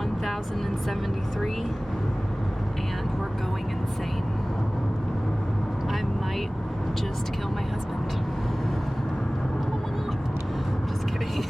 1073 and we're going insane. I might just kill my husband. Just kidding.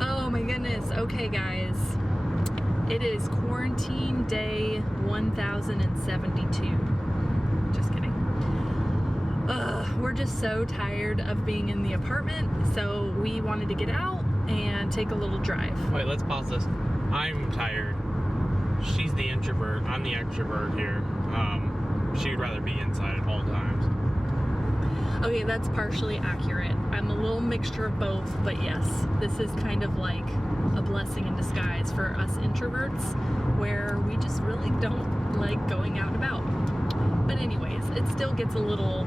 Oh my goodness. Okay guys, it is quarantine day 1072. Just kidding. We're just so tired of being in the apartment, so we wanted to get out and take a little drive. Wait, let's pause this. I'm tired. She's the introvert. I'm the extrovert here. She would rather be inside at all times. Okay, that's partially accurate. I'm a little mixture of both, but yes, this is kind of like a blessing in disguise for us introverts, where we just really don't like going out and about. But anyways, it still gets a little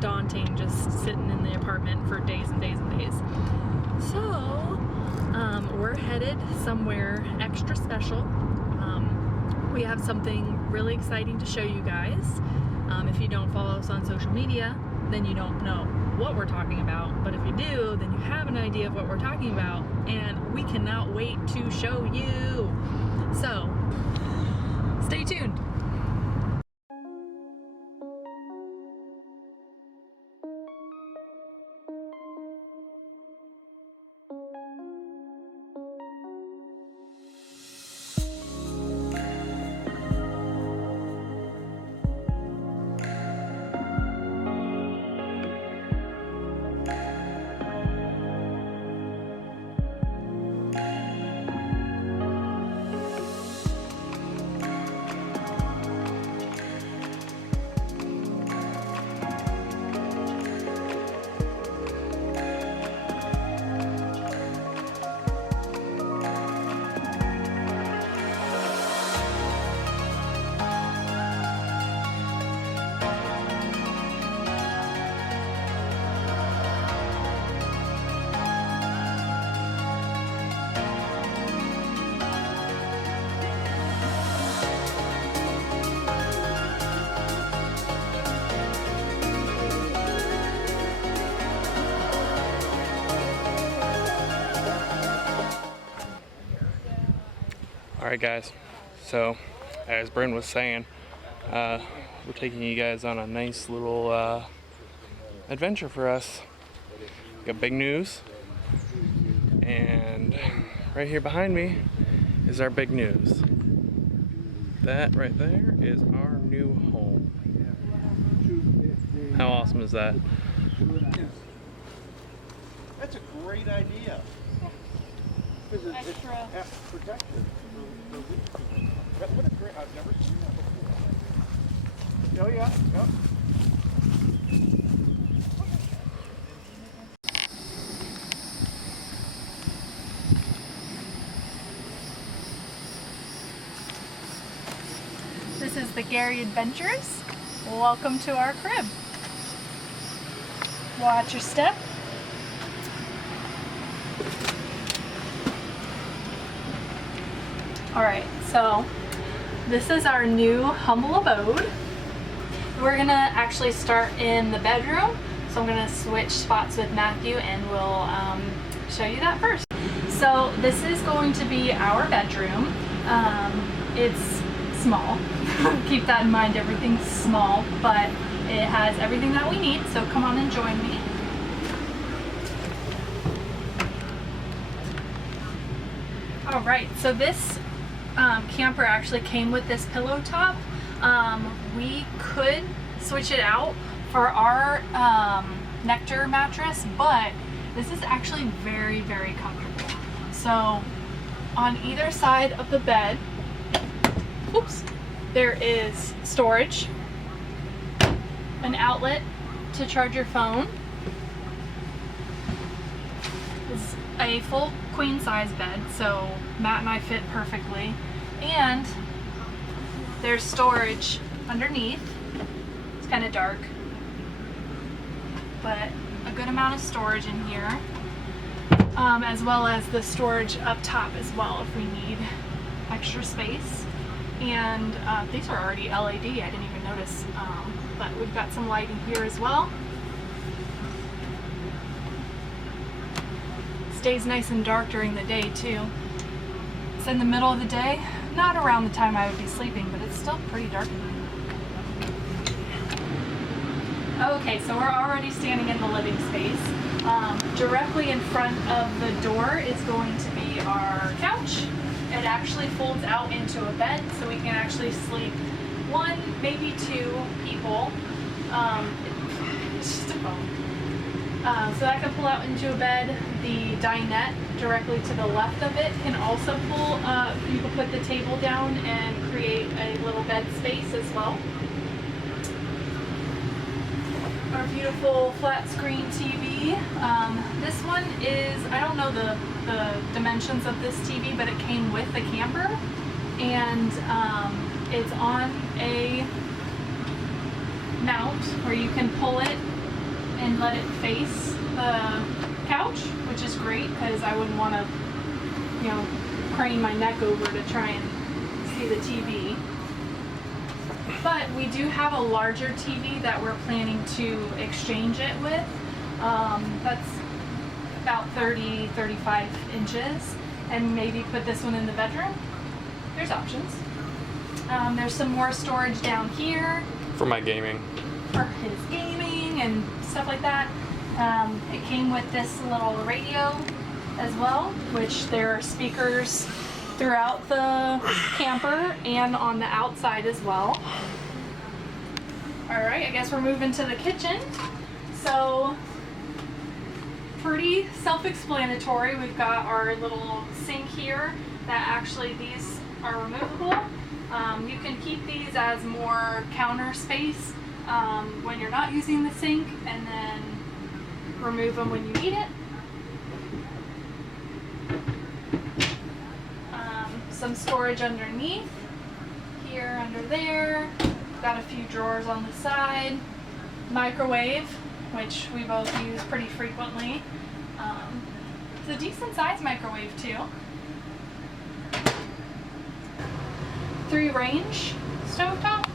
daunting just sitting in the apartment for days and days and days. So, we're headed somewhere extra special. We have something really exciting to show you guys. If you don't follow us on social media, then you don't know what we're talking about. But if you do, then you have an idea of what we're talking about, and we cannot wait to show you. So, stay tuned. Alright guys, so as Bryn was saying, we're taking you guys on a nice little adventure for us. We got big news, and right here behind me is our big news. That right there is our new home. How awesome is that? That's a great idea. Extra protection. What a great, I've never seen that before. Oh yeah, yep. This is the Gary Adventures. Welcome to our crib. Watch your step. Alright, so this is our new humble abode. We're gonna actually start in the bedroom, so I'm gonna switch spots with Matthew and we'll show you that first. So this is going to be our bedroom. It's small. Keep that in mind, everything's small, but it has everything that we need, so come on and join me. Alright, so this camper actually came with this pillow top. We could switch it out for our Nectar mattress, but this is actually very, very comfortable. So on either side of the bed, oops, there is storage, an outlet to charge your phone. It's a full queen size bed, so Matt and I fit perfectly. And there's storage underneath. It's kind of dark, but a good amount of storage in here, as well as the storage up top as well if we need extra space. And these are already LED, I didn't even notice, but we've got some lighting here as well. Stays nice and dark during the day too. It's in the middle of the day, not around the time I would be sleeping, but it's still pretty dark in here. Okay, so we're already standing in the living space. Directly in front of the door is going to be our couch. It actually folds out into a bed, so we can actually sleep one, maybe two people. It's just a phone. So that can pull out into a bed. The dinette directly to the left of it can also pull, you can put the table down and create a little bed space as well. Our beautiful flat screen TV. This one is, I don't know the dimensions of this TV, but it came with the camper, and it's on a mount where you can pull it and let it face the couch, which is great because I wouldn't want to, you know, crane my neck over to try and see the TV. But we do have a larger TV that we're planning to exchange it with. That's about 35 inches, and maybe put this one in the bedroom. There's options. There's some more storage down here. For my gaming. For his gaming and stuff like that. It came with this little radio as well, which there are speakers throughout the camper and on the outside as well. Alright, I guess we're moving to the kitchen. So, pretty self-explanatory. We've got our little sink here that actually these are removable. You can keep these as more counter space when you're not using the sink, and then remove them when you need it. Some storage underneath, here, under there. Got a few drawers on the side. Microwave, which we both use pretty frequently. It's a decent sized microwave too. 3-range stovetop.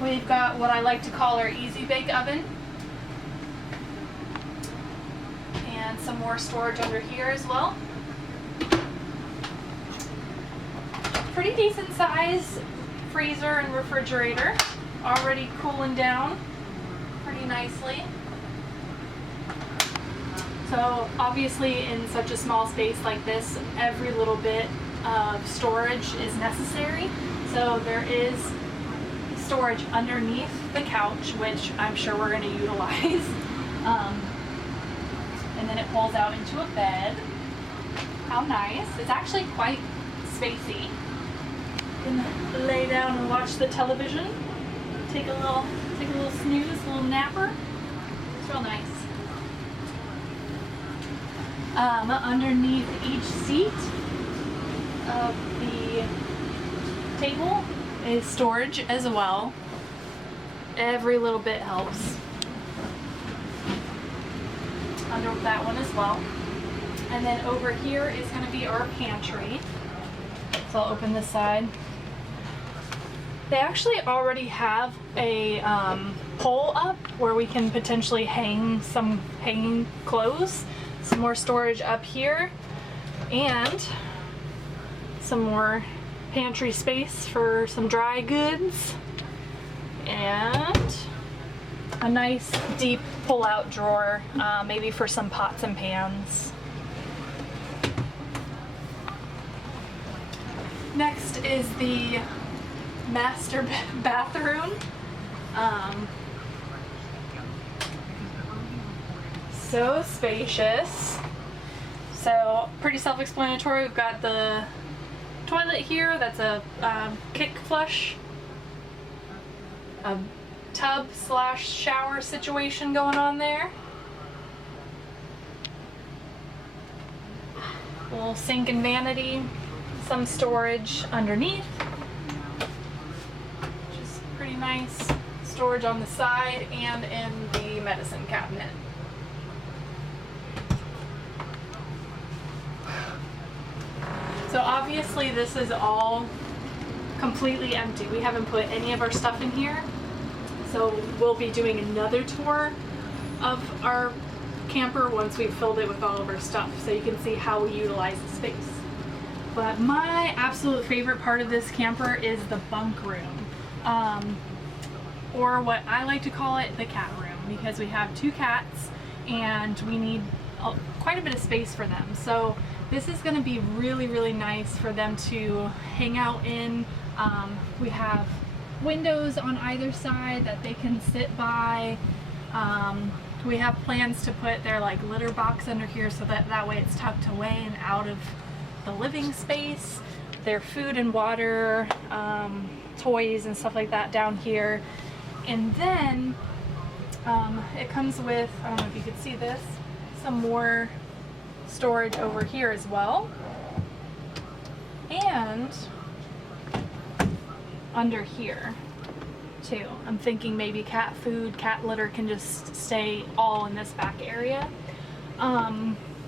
We've got what I like to call our easy bake oven. And some more storage under here as well. Pretty decent size freezer and refrigerator, already cooling down pretty nicely. So obviously in such a small space like this, every little bit of storage is necessary. So there is storage underneath the couch, which I'm sure we're going to utilize. And then it pulls out into a bed. How nice. It's actually quite spacey. You can lay down and watch the television. Take a little snooze, a little napper. It's real nice. Underneath each seat of the table is storage as well. Every little bit helps. Under that one as well. And then over here is going to be our pantry. So I'll open this side. They actually already have a pole up where we can potentially hang some hanging clothes. Some more storage up here, and some more pantry space for some dry goods, and a nice deep pull-out drawer, maybe for some pots and pans. Next is the master bathroom. So spacious. So pretty self-explanatory. We've got the toilet here. That's a kick flush, a tub / shower situation going on there. A little sink and vanity. Some storage underneath, which is pretty nice. Storage on the side and in the medicine cabinet. So obviously this is all completely empty. We haven't put any of our stuff in here. So we'll be doing another tour of our camper once we've filled it with all of our stuff, so you can see how we utilize the space. But my absolute favorite part of this camper is the bunk room, or what I like to call it, the cat room, because we have 2 cats and we need quite a bit of space for them. So this is going to be really, really nice for them to hang out in. We have windows on either side that they can sit by. We have plans to put their like litter box under here so that way it's tucked away and out of the living space. Their food and water, toys and stuff like that down here. And then it comes with, I don't know if you can see this, some more storage over here as well. And under here too. I'm thinking maybe cat food, cat litter can just stay all in this back area.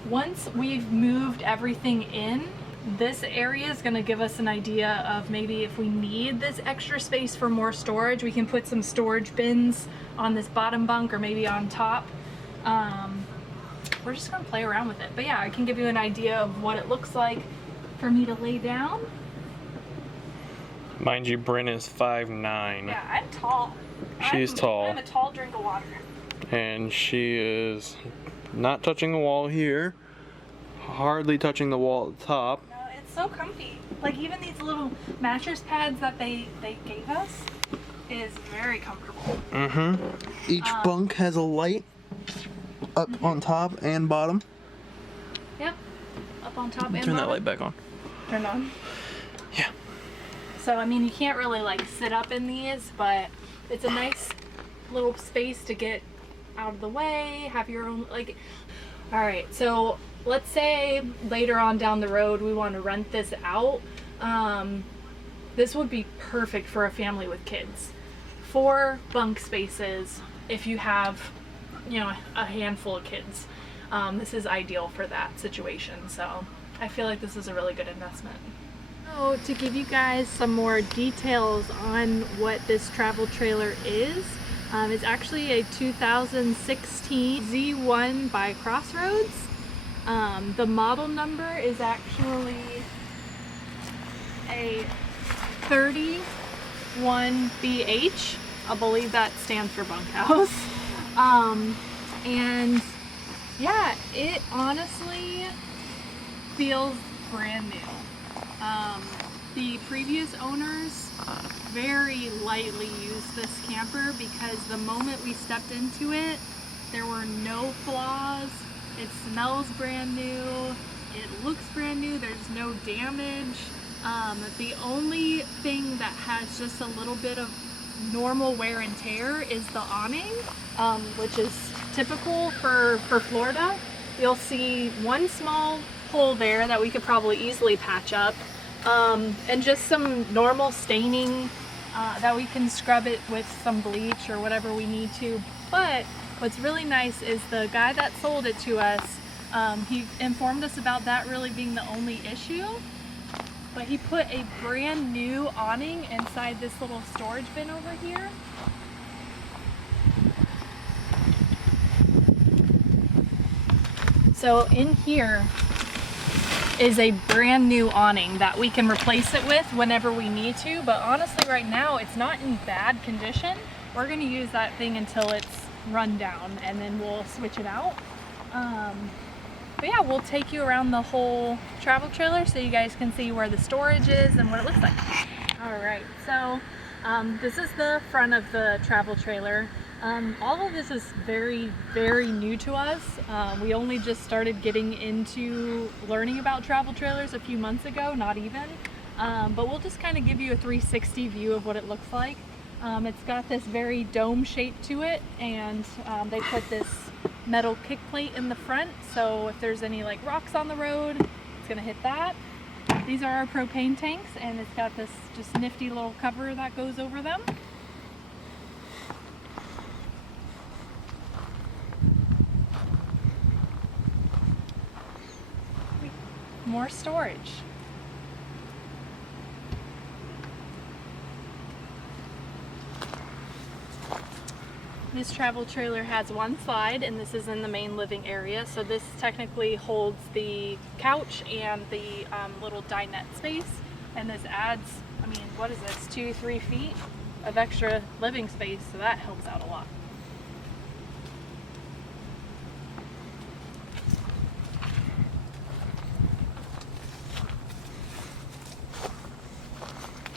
Once we've moved everything in, this area is going to give us an idea of maybe if we need this extra space for more storage, we can put some storage bins on this bottom bunk or maybe on top. We're just going to play around with it. But yeah, I can give you an idea of what it looks like for me to lay down. Mind you, Bryn is 5'9". Yeah, I'm tall. She's tall. I'm a tall drink of water. And she is not touching the wall here, hardly touching the wall at the top. No, it's so comfy. Like even these little mattress pads that they gave us is very comfortable. Each bunk has a light up on top and bottom. Yep, up on top and Turn that bottom. light back on. Turned on. Yeah. So I mean, you can't really like sit up in these, but it's a nice little space to get out of the way, have your own like. All right, so let's say later on down the road we want to rent this out. This would be perfect for a family with kids. 4 bunk spaces if you have, you know, a handful of kids. This is ideal for that situation. So I feel like this is a really good investment. So to give you guys some more details on what this travel trailer is, it's actually a 2016 Z1 by Crossroads. The model number is actually a 31BH. I believe that stands for bunkhouse. And yeah, it honestly feels brand new. The previous owners very lightly used this camper because the moment we stepped into it, there were no flaws. It smells brand new. It looks brand new. There's no damage. The only thing that has just a little bit of normal wear and tear is the awning, which is typical for Florida. You'll see one small hole there that we could probably easily patch up, and just some normal staining that we can scrub it with some bleach or whatever we need to. But what's really nice is the guy that sold it to us, he informed us about that really being the only issue, but he put a brand new awning inside this little storage bin over here. So in here is a brand new awning that we can replace it with whenever we need to, but honestly right now it's not in bad condition. We're going to use that thing until it's run down and then we'll switch it out. But yeah, we'll take you around the whole travel trailer so you guys can see where the storage is and what it looks like. Alright, so this is the front of the travel trailer. All of this is very, very new to us. We only just started getting into learning about travel trailers a few months ago, not even. But we'll just kind of give you a 360 view of what it looks like. It's got this very dome shape to it, and they put this metal kick plate in the front, so if there's any like rocks on the road, it's gonna hit that. These are our propane tanks, and it's got this just nifty little cover that goes over them. More storage. This travel trailer has one slide, and this is in the main living area. So this technically holds the couch and the little dinette space. And this adds, I mean, what is this, 2-3 feet of extra living space, so that helps out a lot.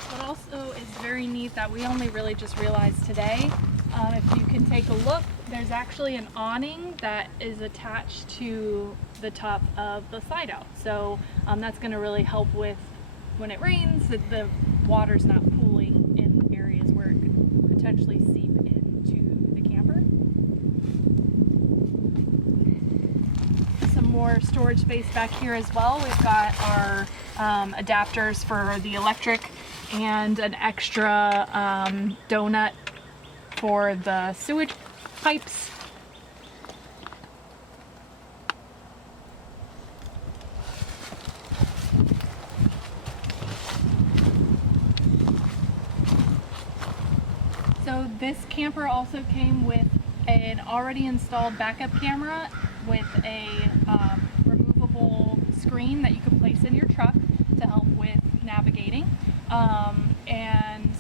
What also is very neat that we only really just realized today, if you can take a look, there's actually an awning that is attached to the top of the slide out. So that's going to really help with when it rains, that the water's not pooling in areas where it could potentially seep into the camper. Some more storage space back here as well. We've got our adapters for the electric and an extra donut for the sewage pipes. So this camper also came with an already installed backup camera with a removable screen that you can place in your truck to help with navigating, and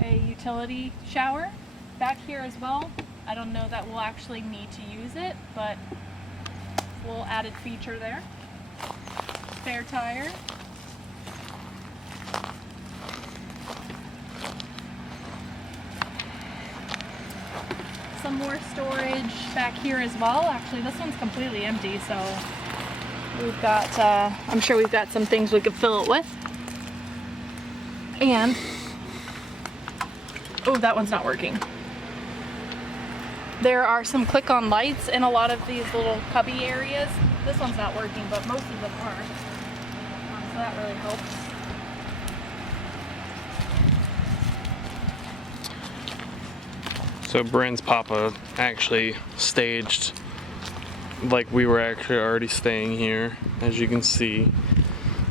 a utility shower back here as well. I don't know that we'll actually need to use it, but it's a little added feature there. Spare tire. Some more storage back here as well. Actually, this one's completely empty, so we've got, I'm sure we've got some things we could fill it with. And, oh, that one's not working. There are some click-on lights in a lot of these little cubby areas. This one's not working, but most of them are. So that really helps. So Bryn's papa actually staged like we were actually already staying here, as you can see,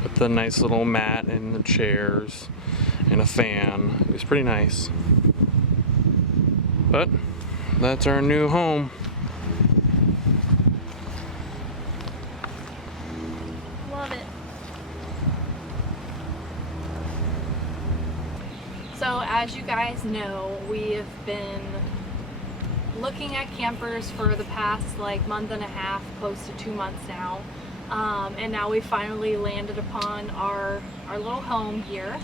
with the nice little mat and the chairs and a fan. It was pretty nice. But that's our new home. Love it. So as you guys know, we have been looking at campers for the past like month and a half, close to 2 months now. And now we finally landed upon our little home here.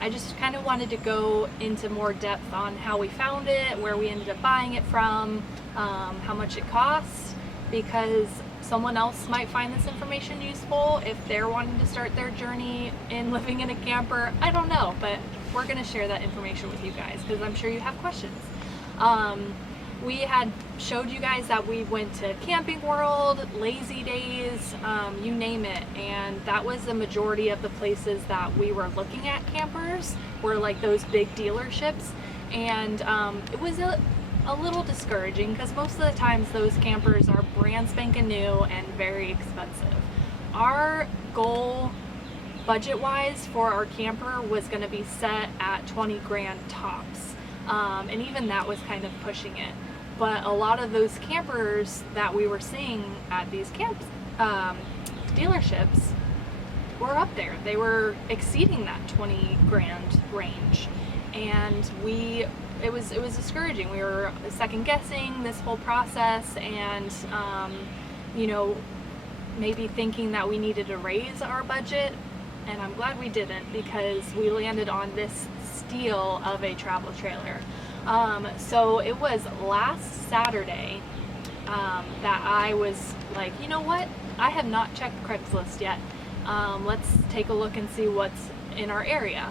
I just kind of wanted to go into more depth on how we found it, where we ended up buying it from, how much it costs, because someone else might find this information useful if they're wanting to start their journey in living in a camper. I don't know, but we're going to share that information with you guys because I'm sure you have questions. We had showed you guys that we went to Camping World, Lazy Days, you name it, and that was the majority of the places that we were looking at campers were like those big dealerships, and it was a little discouraging because most of the times those campers are brand spanking new and very expensive. Our goal budget-wise for our camper was going to be set at 20 grand tops, and even that was kind of pushing it. But a lot of those campers that we were seeing at these dealerships were up there. They were exceeding that 20 grand range, and it was discouraging. We were second guessing this whole process, and you know, maybe thinking that we needed to raise our budget, and I'm glad we didn't, because we landed on this steal of a travel trailer. So it was last Saturday that I was like, you know what, I have not checked Craigslist yet. Let's take a look and see what's in our area.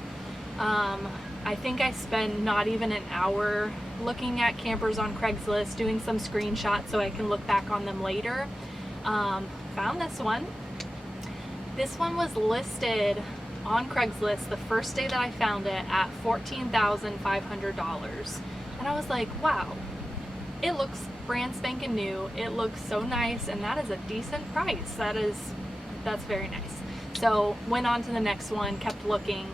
I think I spent not even an hour looking at campers on Craigslist, doing some screenshots so I can look back on them later. Found this one. This one was listed on Craigslist the first day that I found it at $14,500. And I was like, wow, it looks brand spanking new. It looks so nice, and that is a decent price. That's very nice. So went on to the next one, kept looking.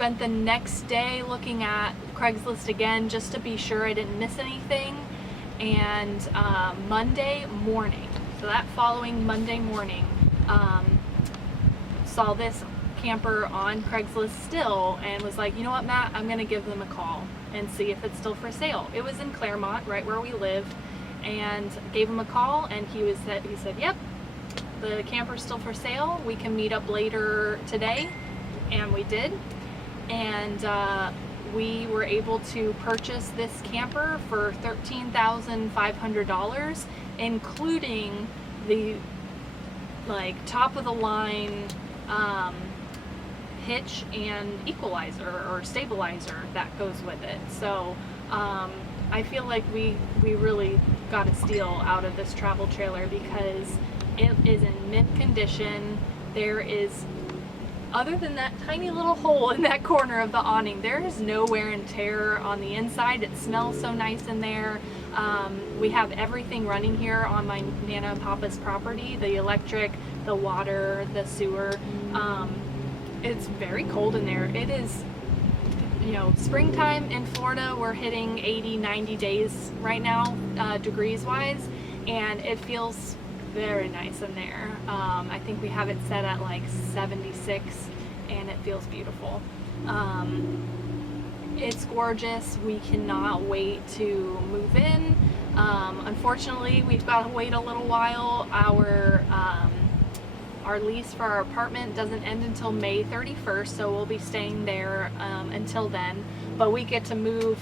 spent the next day looking at Craigslist again just to be sure I didn't miss anything. And Monday morning, so that following Monday morning, saw this camper on Craigslist still and was like, you know what, Matt, I'm gonna give them a call and see if it's still for sale. It was in Claremont, right where we lived, and gave him a call, and he said, yep, the camper's still for sale. We can meet up later today. And we did. And we were able to purchase this camper for $13,500, including the like top of the line hitch and equalizer or stabilizer that goes with it. So I feel like we really got a steal out of this travel trailer because it is in mint condition. There is, other than that tiny little hole in that corner of the awning, there is no wear and tear on the inside. It smells so nice in there. We have everything running here on my Nana and Papa's property, the electric, the water, the sewer. It's very cold in there. It is, you know, springtime in Florida. We're hitting 80, 90 days right now, degrees wise, and it feels very nice in there. I think we have it set at like 76 and it feels beautiful. It's gorgeous. We cannot wait to move in. Unfortunately, we've got to wait a little while. Our lease for our apartment doesn't end until May 31st, so we'll be staying there until then. But we get to move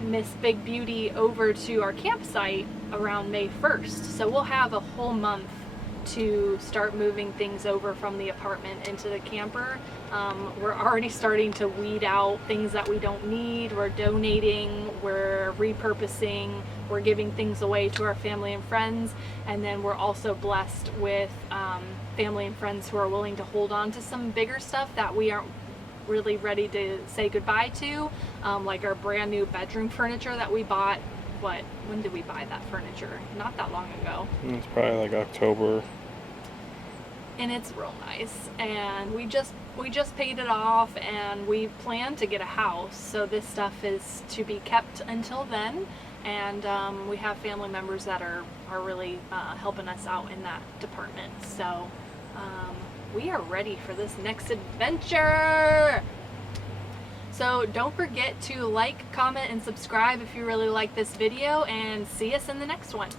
Miss Big Beauty over to our campsite around May 1st. So we'll have a whole month to start moving things over from the apartment into the camper. We're already starting to weed out things that we don't need. We're donating, we're repurposing, we're giving things away to our family and friends, and then we're also blessed with family and friends who are willing to hold on to some bigger stuff that we aren't really ready to say goodbye to, like our brand new bedroom furniture that we bought. When did we buy that furniture? Not that long ago. It's probably like October. And it's real nice, and we just paid it off, and we plan to get a house, so this stuff is to be kept until then. And we have family members that are really helping us out in that department, so we are ready for this next adventure. So don't forget to like, comment, and subscribe if you really like this video, and see us in the next one.